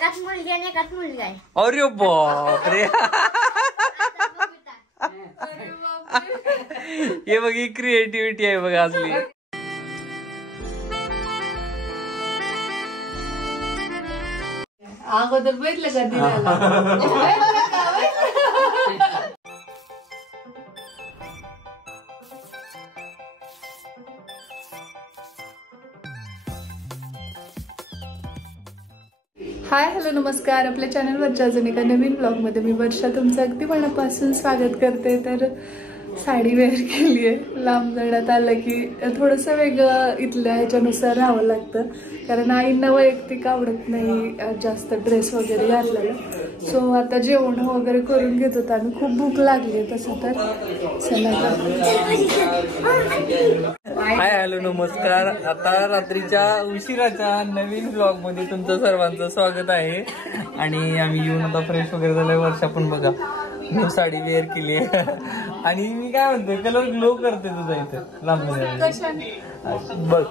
एकाच मुलगी आणि एकाच मुलगा आहे. अरे बापरे. हे बघ ही क्रिएटिव्हिटी आहे बघ असली. अगोदर बघितलं का दिलाला. हाय हॅलो नमस्कार. आपल्या चॅनलवरच्या अजून एका नवीन ब्लॉगमध्ये मी वर्षा तुमचं अगदी मनापासून स्वागत करते. तर साडी वेअर केली आहे. लांब जाण्यात आलं की थोडंसं वेगळं इथल्या ह्याच्यानुसार राहावं लागतं, कारण आईंना वैयक्तिक आवडत नाही जास्त ड्रेस वगैरे घातलेलं. सो आता जेवण वगैरे करून घेत होतं आणि खूप भूक लागली. तसं तर चला. हाय हॅलो नमस्कार. आता रात्रीच्या उशिराच्या नवीन ब्लॉग मध्ये तुमचं सर्वांचं स्वागत आहे. आणि आम्ही येऊन आता फ्रेश वगैरे झालोय. वर्षा पण बघा न्यू साडी वेअर केली आहे. आणि मी काय म्हणतोय कलर ग्लो करते तुझा इथं लांबण्यामध्ये. बघ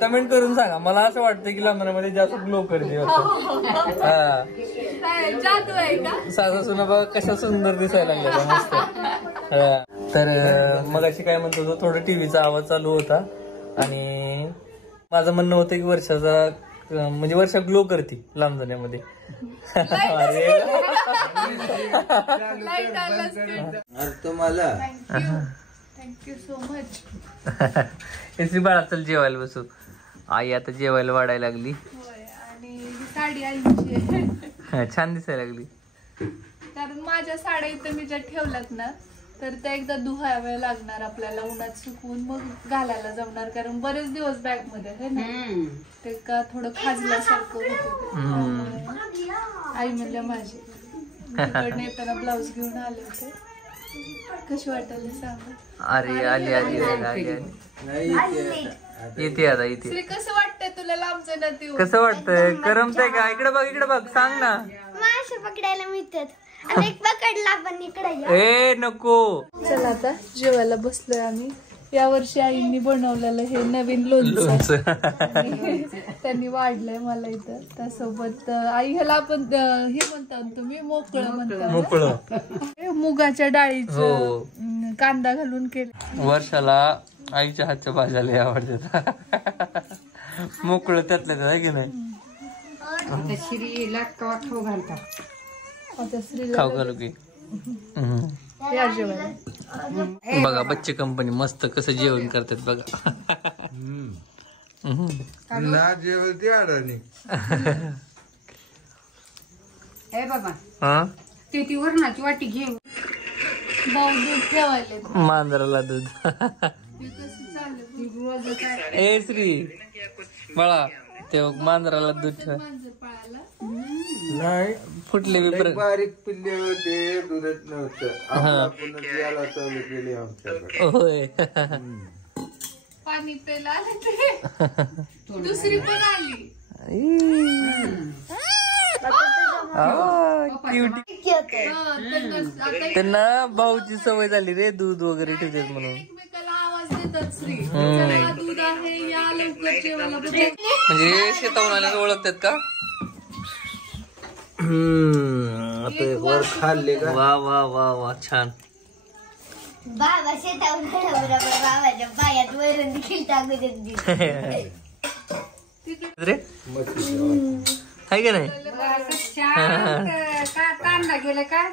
कमेंट करून सांगा. मला असं वाटतं की लांबण्यामध्ये जास्त ग्लो करते. हा सासा सुना बघा कशा सुंदर दिसायला लागल्या मस्त. तर मग अशी काय म्हणतो तो थोडं टीव्हीचा आवाज चालू होता आणि माझं म्हणणं होतं की वर्षाचा म्हणजे वर्षा ग्लो करते लांब जाण्यामध्ये. तुम्हाला थँक्यू सो मच. एसी बाळा चल जेवायला बसू. आई आता जेवायला वाढायला लागली. आणि ही साडी आईची छान दिसायला लागली. कारण माझ्या साड्या इथं मी ज्या ठेवल्यात ना तर त्या एकदा धुवाव्या लागणार आपल्याला उन्हात सुकवून मग घालायला जमणार, कारण बरेच दिवस बॅग मध्ये आहे ना ते का थोडं खाजल्यासारखं होतं. आई म्हणल्या माझी तिकडनं येताना ब्लाऊज घेऊन आले होते. कशी वाटायला सांग. अरे आली आली आली येते आता येते. श्री कसं वाटतंय तुला लांबचं ना ते कसं वाटतंय करमतंय का. इकडे बघ सांग ना. मासे पकडायला मिळतात. एक पकडला पण इकडे ए नको. चला आता जेवायला बसलोय आम्ही. यावर्षी आईंनी बनवलेलं हे नवीन लोणचं त्यांनी वाढलंय मला इथं. त्यासोबत आई ह्याला आपण हे म्हणता तुम्ही मोकळं म्हणता. मोकळं मुगाच्या डाळीचं कांदा घालून केलं. वर्षाला आईच्या हातच्या भाज्या लय आवडतात. मोकळं त्यातलं आहे की नाही. श्रीला खाऊ घालतात. आता श्रीला खाऊ घालू की. या जेवायला. बघा बच्चे कंपनी मस्त कसं जेवण करतात बघा. ना जेवण ती अडाणी. हे बाबा हा ती वरणाची वाटी घे. भाऊ दूध ठेवायला मांजराला दूध. ए श्री बाळा ते मांजराला दूध ठेवा. मांजर पाळायला नाही फुटले बी बारीक पिल्ले होते दुधत नव्हतं. याला चालू केली आमच्याकडे. होय. पाणी प्यायला आले ते. दुसरी पण आली. त्यांना भाऊची सवय झाली रे दूध वगैरे ठेवतात म्हणून. एकमेकाला आवाज देतात श्री. चला, दूध आहे या लवकर जेवायला. म्हणजे शेतावरून आल्यानं ओळखतात का. आता वर खाल्ले का. वा वा वा वा छान. बाबा शेतावर बरोबर बाबाच्या पायात वरून देखील टाकू देत. रे आहे का नाही. का ताणला गेलं का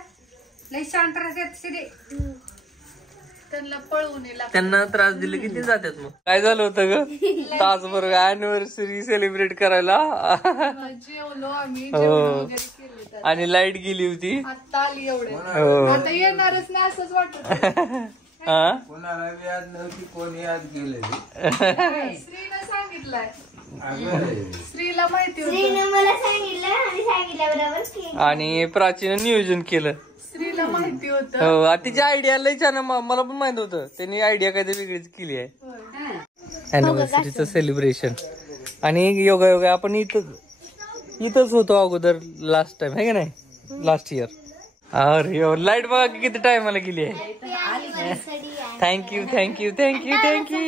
लई शांत राहतात श्री. त्यांना पळवून येईल. त्यांना त्रास दिले किती जातात मग. काय झालं होतं ग तासभर अॅनिव्हर्सरी सेलिब्रेट करायला. जेवलो आम्ही जेवण वगैरे केले आणि लाईट गेली होती. आता आली एवढे. आता येणारच नाही असंच वाटत. कोणाला व्याज नव्हती कोणी आज गेलेली. श्रीनं सांगितलंय. श्रीला माहिती होतं. मला सांगितलं आणि सांगितल्याबरोबर आणि प्राचीन नियोजन केलं. श्रीला माहिती होतं. हो तिची आयडिया लय छान. मला पण माहित होतं त्यांनी आयडिया काहीतरी वेगळीच केली आहे. अॅनिव्हर्सरीचं सेलिब्रेशन. आणि योगा योगा आपण इथंच होतो अगोदर लास्ट टाइम आहे का नाही लास्ट इयर. अरे लाईट बघा किती टाइमला गेली आहे. Thank you thank you thank you thank you.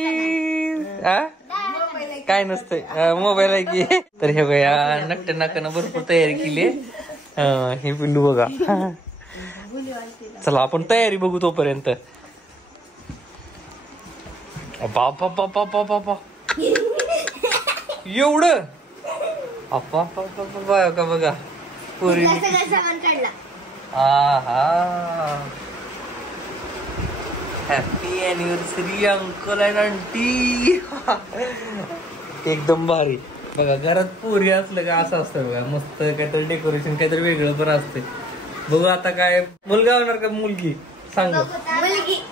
काय नसतंय मोबाईल आहे की. तर हे बघा नट्ट नाकानं भरपूर तयारी केली. हे पिल्लू बघा. चला आपण तयारी बघू तोपर्यंत. बापा बापा बापा बापा एवढं आपा का बघा पुरी. सामान काढला. आहा happy anniversary uncle and aunty. एकदम भारी. बघा घरात पोरी असलं का असं असतं बघा. मस्त काहीतरी डेकोरेशन काहीतरी वेगळं पण असते. बघू आता काय मुलगा होणार का मुलगी सांग. मुलगी.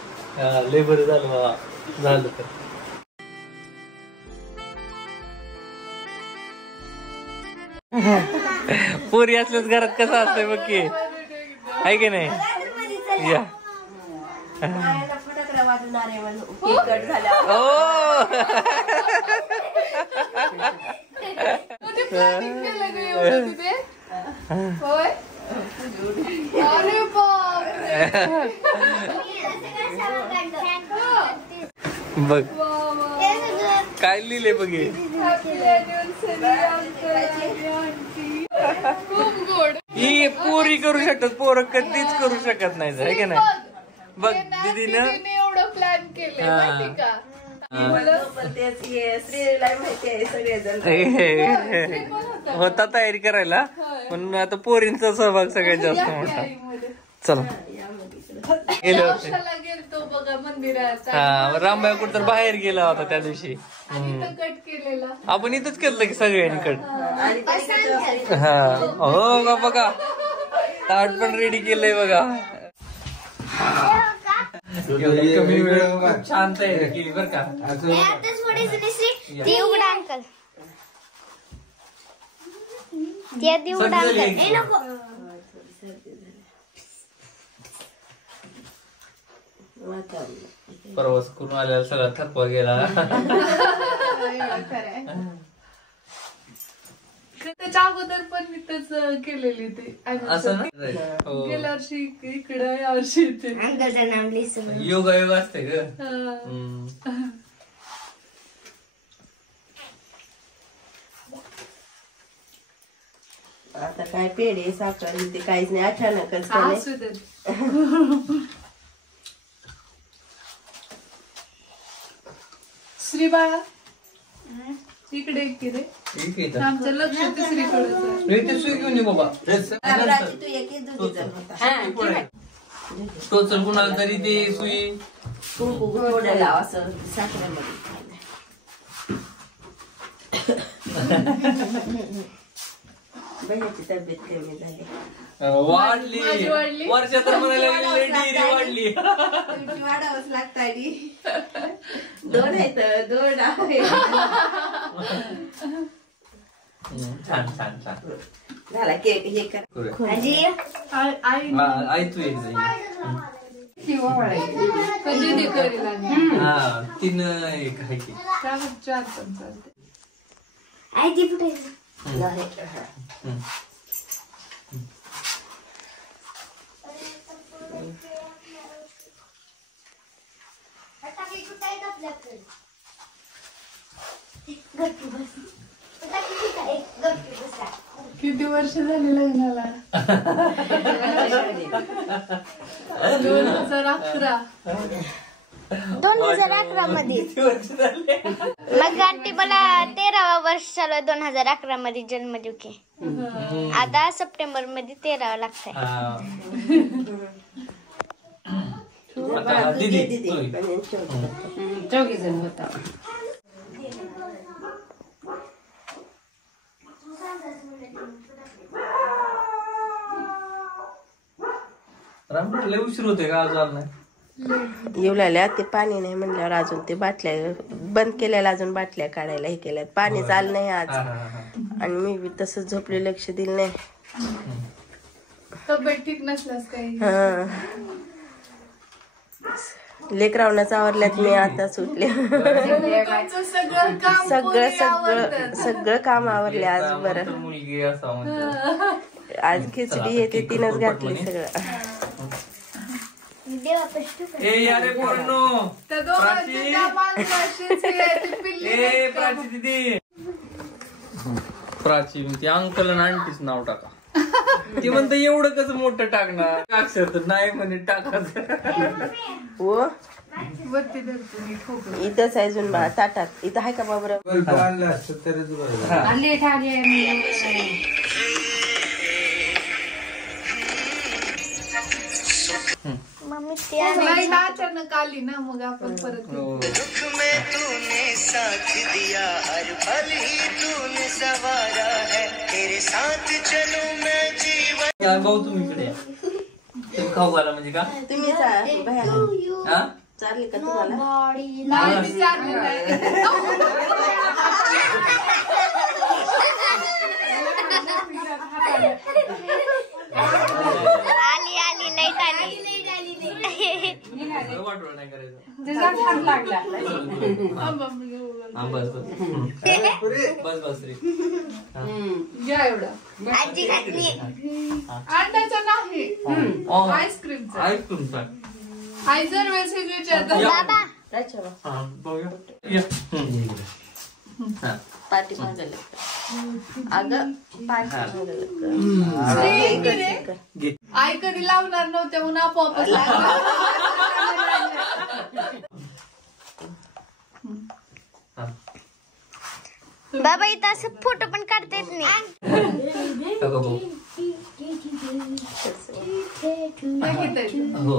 लय बरं झालं बाबा झालं तर. पोरी असल्याच घरात कसं असतंय बघ की आहे की नाही. या बघ काय लिहिले बघे. ही पोरी करू शकतात पोरं कधीच करू शकत नाही आहे की नाही. बघ दीदीनं एवढं प्लॅन केलं माहिती का. होता तयारी करायला पण आता पोरींचा सहभाग सगळ्यात जास्त मोठा. चला गेले होते. गेलतो बघा मंदिरात. हा रामबाई कुठं तर बाहेर गेला होता त्या दिवशी. कट केलेला आपण इथंच केलं की सगळ्यांनी कट. हा हो का बघा ताट पण रेडी केलंय बघा. कमी वेळ छान तयारी केली बरं का. ती उघडा अंकल. ती उघडा अंकल. प्रवास करून आल्याला सगळा थकवा गेला. त्याच्या अगोदर पण मी तेच केलेली ते असं ना. गेल्या वर्षी इकडं या वर्षी इथे. अंकलचं नाव लिहिलं. योगा योगा असते ग. आता काय पेढे साखर ते काहीच नाही अचानकच. असू दे. श्री बाळा इकडे की रे. आमचं लक्ष तिसरीकडे. सुई घेऊन ये बाबा. टोचल कुणाला तरी ते सुई असं साखरेमध्ये बहिणीची तब्येत कमी झाली. वाढली वर्षा तर म्हणायला डेअरी वाढली. तुमची वाढावंच लागत. 2 आहेत 2 आहे. छान छान छान झाला केक हे कर. आजी आई तू एक कधी करेल. हा 3 एक आहे की 4 पण चालते. आजी कुठे. किती वर्ष झाली लग्नाला. 2011. 2011 मध्ये. मग आंटी मला 13वा वर्ष चालू आहे. 2011 मध्ये जन्म देऊ की. आता सप्टेंबर मध्ये 13वा लागतंय. चौघी जण होता. रामपेठ लय उशीर होते का आज नाही. येऊ लागल्या ते पाणी नाही म्हणल्यावर अजून ते बाटल्या बंद केलेल्या अजून बाटल्या काढायला हे केल्यात. पाणी चाललं नाही आज. आणि मी बी तसंच झोपले लक्ष दिलं नाही. तब्येत ठीक नसल्यास काही. लेकरावनाच आवरल्यात मी आता सुटले. सगळं सगळं सगळं काम आवरले आज. बरं मुलगी असा आज खिचडी येते 3च घातली सगळं. ए यारे पोरांनो प्राची दीदी प्राची म्हणते अंकल आणि आंटीच नाव टाका. ते म्हणतं एवढं कसं मोठं टाकणार, अक्षर तर नाही म्हणे टाकायचं. हो वरती धरतो मी ठोकतो. इथंच आहे अजून बा ताटात. इथं आहे का बाबर? आणलं असतं तरच बरं. आले आले मम्मी ते नाही ना अचानक आली ना मग आपण परत येऊ. हो. या भाऊ तुम्ही इकडे या. तुम्ही खाऊ घाला म्हणजे का? तुम्ही भयाला हा चालली का तुम्हाला? नाही मी चालली नाही. आली आली लाईट आली. वाटोळं नाही करायचं. तुझा छान लागला. हा बस बस बस बस रे. घ्या एवढा. आजी घातली. अंड्याचा नाही आईस्क्रीमचा. आईस्क्रीम सांग. आई जर वेळेस विचारतात बाबा हा बघूया. या. हा. पाठी मागायला अगं पाठी घे. आई कधी लावणार नव्हत्या म्हणून आपोआपच लागलं. हा. बाबा इथं असं फोटो पण काढता येत नाही. अगं भाऊ. हो.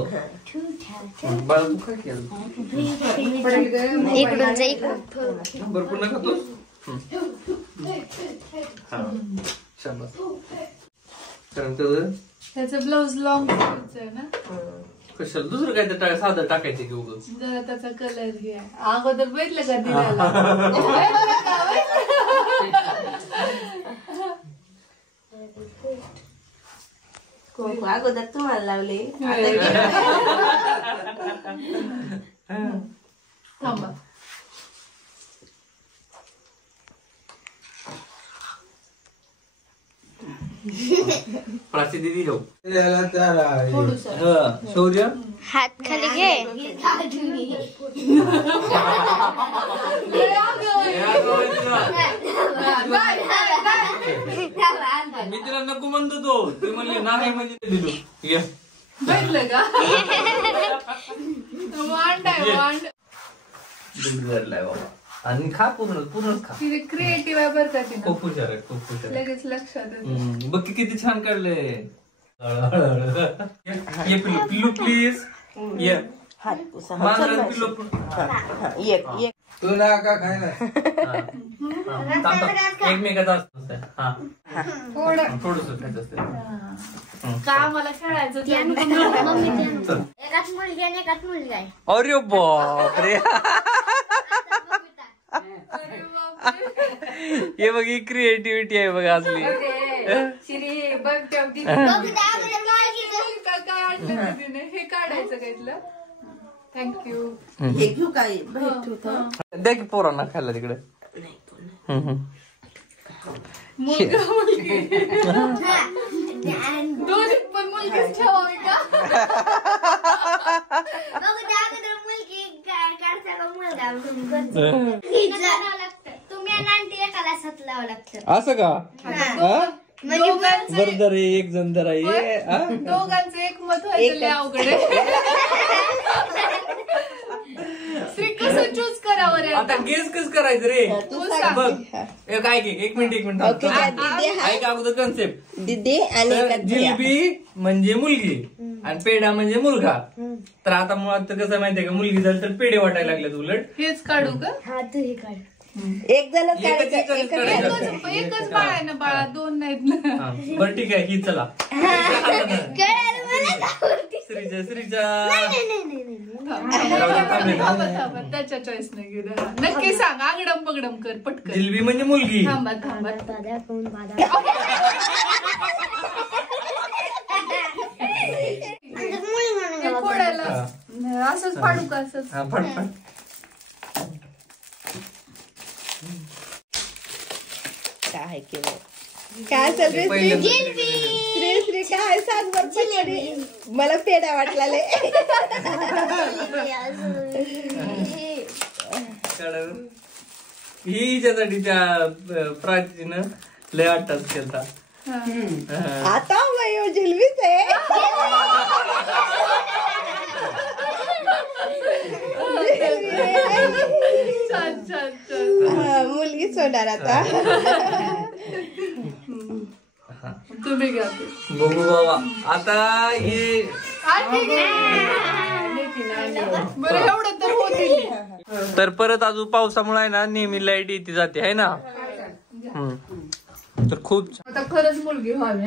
बाळा तू काय केलं? इकडून जा इकडून. भरपूर नका तू. हा शाबास. कारण त्याचं ब्लाऊज लॉंग आहे ना. कशाला दुसरं काय तर साधं टाकायचं की उगाच. जरा त्याचा कलर घे. अगोदर बघितलं का दिलेला? अगोदर तुम्हाला लावले. थांबा. प्राची दिदी हो. याला त्याला शौर्य हात खाली घे. मी तिला नको म्हणतो तो. ती म्हणली नाही म्हणजे दिलो. ये बघितलं का? वांड आहे वांड. दूध धरलाय बाबा. आणि खा पूर्णच खा. तिथे क्रिएटिव्ह आहे बरं का तिने. खूप हुशार आहे खूप हुशार आहे. लगेच लक्षात येतं. बघ की किती छान काढले. ये पिल्लू प्लीज. ये हात पुसा. माझं पिल्लू. एक एक तू नका खायला. एकमेकाचा असतं. हा थोडस खायचं असतं. का मला खेळायचं ते. एकाच मुलगी आणि एकाच मुलगा आहे. अरे बापरे. हे बघ ही क्रिएटिव्हिटी आहे बघ असली. श्री बघ ठेवती. काय आणलं तिने हे काढायचं का इथलं. थँक्यू. हे घेऊ काय बाहेर ठेवतो. द्या की पोरांना खायला तिकडे. मुलगा मुलगी दोन्ही पण मुलगीच ठेवावी का. मुलगी काढता मुलगा तुम्ही आणखी एकाला साथ लावावं लागतं. असं का? म्हणजे बरं जर एक जण जरा ये. दोघांचं एक मत व्हायचं लय अवघड आहे. श्री कसं चूज करावं रे. आता गेस कस करायचं रे. बघ एक मिनिट ऐक अगोदर कन्सेप्ट. दिदी आणि जिलेबी म्हणजे मुलगी आणि पेढा म्हणजे मुलगा. तर आता मुळात कसं माहितीये का, मुलगी झाली तर पेढे वाटायला लागलेत उलट. हेच काढू का. हा तू हे काढ. एक जण एकच बाळ आहे ना. बाळा दोन नाहीत ना. बरं ठीक आहे ही चला. श्रीच्या थांबा त्याच्या चॉईस नाही गेलं. नक्की सांग. आगडम बगडम कर पटकन. जिलेबी म्हणजे मुलगी. थांबा हे फोडायला असंच फाडू का असंच. हा फट. काय केलं काय असेल रे श्री काय सांग बरं पटकन. मला पेढा वाटला लय. ही हिच्यासाठी त्या प्राचीनं लय आटाच केलता. आता वयो जिलबीच आहे. मुलगीच होणार आता. तुम्ही घ्या. बघू बाबा आता हे बरं एवढं तर होतील. तर परत अजून पावसामुळे आहे ना नेहमी लाईट येते जाते आहे ना. तर खूप आता खरंच मुलगी व्हावी.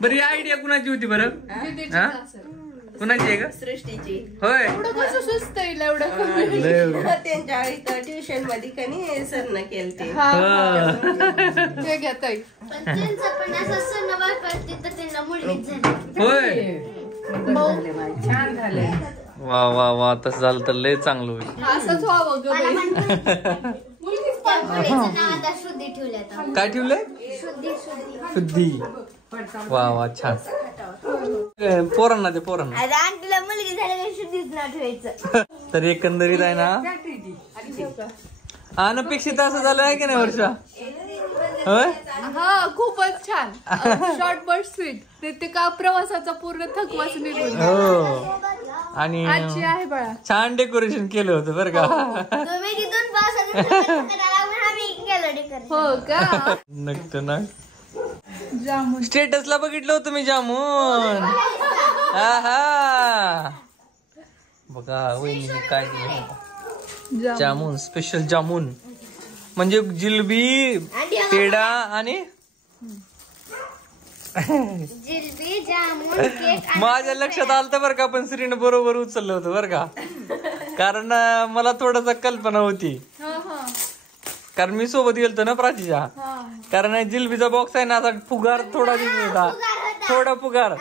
बरं ही आयडिया कुणाची होती बरं? कुणाची आहे का? सृष्टीची. होय एवढं कसं सुचत येईल एवढं. त्यांच्या इथं ट्युशन मध्ये कनी सरनं केलते. ते घ्या ताई. पण त्यांचं पण असं सणवार करते तर त्यांना मुलगीच झाली. होय. छान झाले. वा वा वा तसं झालं तर लय चांगलं होईल. असंच व्हावं ग बाई. त्या मुलीचं नाव आता शुद्धी ठेवलं. काय ठेवलंय? शुद्धी. वा वा छान. पोरांना ते पोरांना. आंटीला मुलगी झाली का शुद्धीच नाव ठेवायचं. तर एकंदरीत आहे ना अनपेक्षित असं झालं आहे की नाही वर्षा? होय. हा खूपच छान. Short but sweet. ते का प्रवासाचा पूर्ण थकवाच निघून. हो आणि आजी आहे बाळा. छान डेकोरेशन केलं होतं बरं का. तुम्ही तिथून पावसाचं आम्ही गेलो डेकर. हो का. नक्की ना. जामून स्टेटसला बघितलं होतं मी जामून. हा बघा वहिनी काय दिलं. जामून स्पेशल जामून म्हणजे जिलबी पेढा आणि जिलबी जामून केक. माझ्या लक्षात आलं तर बरं का पण श्रीनं बरोबर उचललं होतं बरं का. कारण मला थोडासा कल्पना होती कारण मी सोबत गेलतो ना प्राचीच्या. कारण जिलबीचा बॉक्स आहे ना असा फुगार थोडा दिसत होता. थोडा फुगार.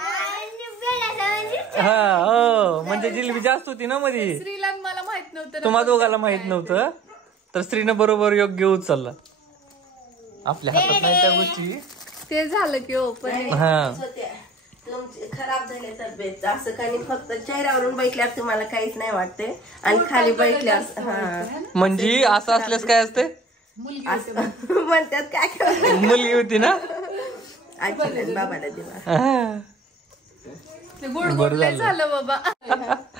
हा हो म्हणजे जिलबी जास्त होती ना मध्ये. श्रीला मला माहित नव्हतं. तुम्हा दोघाला माहित नव्हतं तर श्रीनं बरोबर योग्य उचलला. आपल्या हातात नाही त्या गोष्टी. ते झालं की हो पण. हा खराब झाले तब्येत असं काही फक्त चेहऱ्यावरून बैठल्यावर तुम्हाला काहीच नाही वाटते आणि खाली बैठल्यावर म्हणजे असं असल्यास काय असते म्हणतात काय मुलगी होती ना आजीला बाबाला दिवा. ते गोड गोड लय झालं बाबा.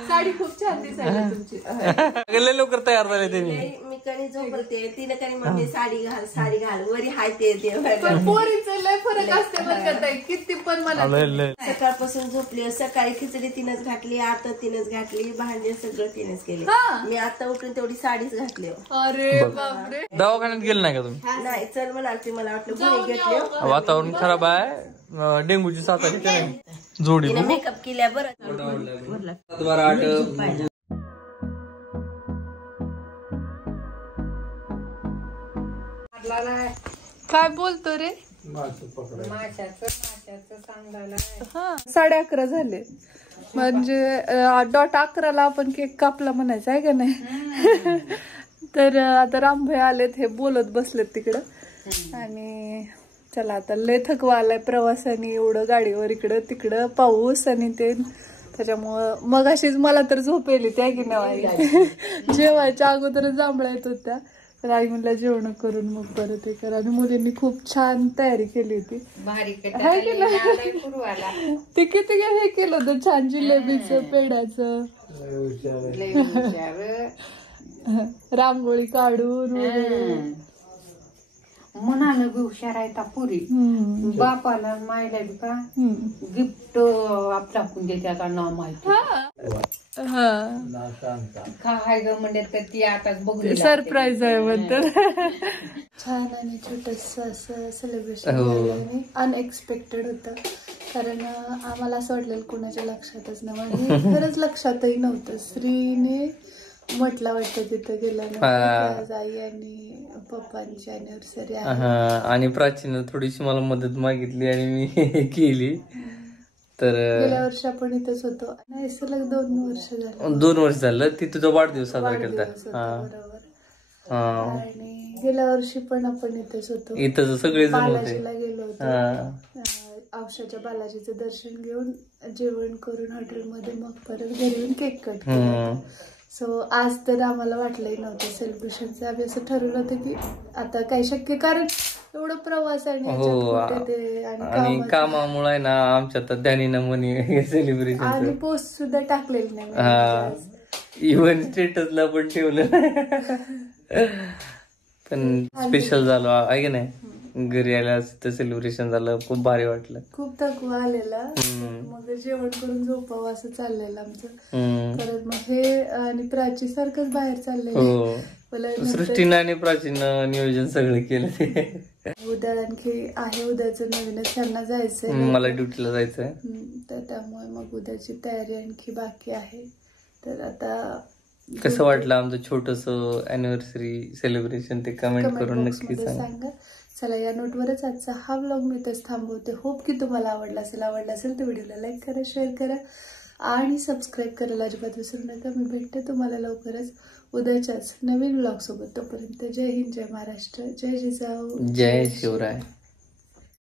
साडी खूप छान दिसायला तुमची. लय लवकर तयार झाले त्यांनी. मी कधी झोपते तिने कधी मम्मी साडी घाल वरी हाय ते पण पोरीचं लय फरक असते बरं का ताई. किती पण मला सकाळपासून झोपली. सकाळी खिचडी तिनंच घातली आता तिनंच घातली भांडे सगळं तिनंच केले. मी आता उठून तेवढी साडीच घातली. अरे बापरे. दवाखान्यात गेलं नाही का तुम्ही? नाही चल म्हणाल मला वाटलं गुन्हे घेतले. वातावरण खराब आहे. डेंग्यूची साथ आहे की नाही जोडी. मेकअप केल्या बरं. काय बोलतो रे. माशाचं सांगायला. 11:30 झाले म्हणजे डॉट 11ला आपण केक कापला म्हणायचं आहे का नाही. तर आता रामभाई आलेत हे बोलत बसलेत तिकडं आणि चला आता लय थकवा आलाय प्रवासाने. एवढं गाडीवर इकडं तिकडं पाऊस आणि ते त्याच्यामुळं मग अशीच मला तर झोप येली त्या की नाही. जेवायच्या अगोदरच जांभळा येत होत्या तर आई म्हणलं जेवण करून मग परत हे करा. आणि मुलींनी खूप छान तयारी केली होती. ते किती हे केलं होतं छान जिलेबीचं पेढ्याचं रांगोळी काढून वगैरे. मनानं बी हुशार आहे पुरी. बापाला मायला बी का गिफ्ट टाकून देते आता नाव माहिती काय ग म्हणजे तर ती आताच बघू सरप्राईज आहे म्हणतात. छान आणि छोटस असं सेलिब्रेशन अनएक्सपेक्टेड होतं कारण आम्हाला असं वाटलेलं कुणाच्या लक्षातच नाही. खरंच लक्षातही नव्हतं. श्रीने म्हटलं वाटतं तिथं गेल्यानंतर आई आणि पप्पांची अॅनिव्हर्सरी आहे आणि प्राचीनं थोडीशी मला मदत मागितली आणि मी केली. तर गेल्या वर्षी आपण इथंच होतो. नाही सलग 2 वर्ष झालं. 2 वर्ष झालं. ती तुझा वाढदिवस साजरा केला. बरोबर. आणि गेल्या वर्षी पण आपण इथेच होतो. इथं सगळे बालाजीला गेलो होतो. औषधाच्या बालाजीचं दर्शन घेऊन जेवण करून हॉटेलमध्ये मग परत घरी येऊन केक कट केला. सो आज तर आम्हाला वाटलंही नव्हतं सेलिब्रेशनचं. आम्ही असं ठरवलं होतं की आता काही शक्य कारण एवढं प्रवासाने हो ह्याच्यात कुठे ते आणि कामाचं. कामामुळे आहे ना आमच्या तर ध्यानी नमनी आणि सेलिब्रेशन पोस्ट सुद्धा टाकलेली नाही मी हा आज. इव्हन स्टेटसला पण ठेवलं पण स्पेशल झालं आहे की नाही घरी आल्या सेलिब्रेशन झालं खूप भारी वाटलं खूप थकवा आलेला मग जेवण करून झोपावं असं चाललेलं आमचं परत मग हे आणि प्राची सारखंच बाहेर चाललेलं हो मला सृष्टीनं आणि प्राचीन नियोजन सगळं केलं ते उद्या आणखी आहे उद्याचं नवीनच त्यांना जायचंय मला ड्युटीला जायचंय तर त्यामुळे मग उद्याची तयारी आणखी बाकी आहे तर आता कसं वाटलं आमचं छोटस अॅनिव्हर्सरी सेलिब्रेशन ते कमेंट करून नक्की सांगा. सांगा. चला या नोटवरच आजचा हा व्लॉग मी इथेच थांबवते. होप की तुम्हाला आवडला असेल तर व्हिडिओला लाईक करा, शेअर करा आणि सबस्क्राईब करायला अजिबात विसरू नका. मी भेटते तुम्हाला लवकरच उद्याच्याच नवीन व्लॉग सोबत. तोपर्यंत जय हिंद, जय महाराष्ट्र, जय जिजाऊ, जय शिवराय.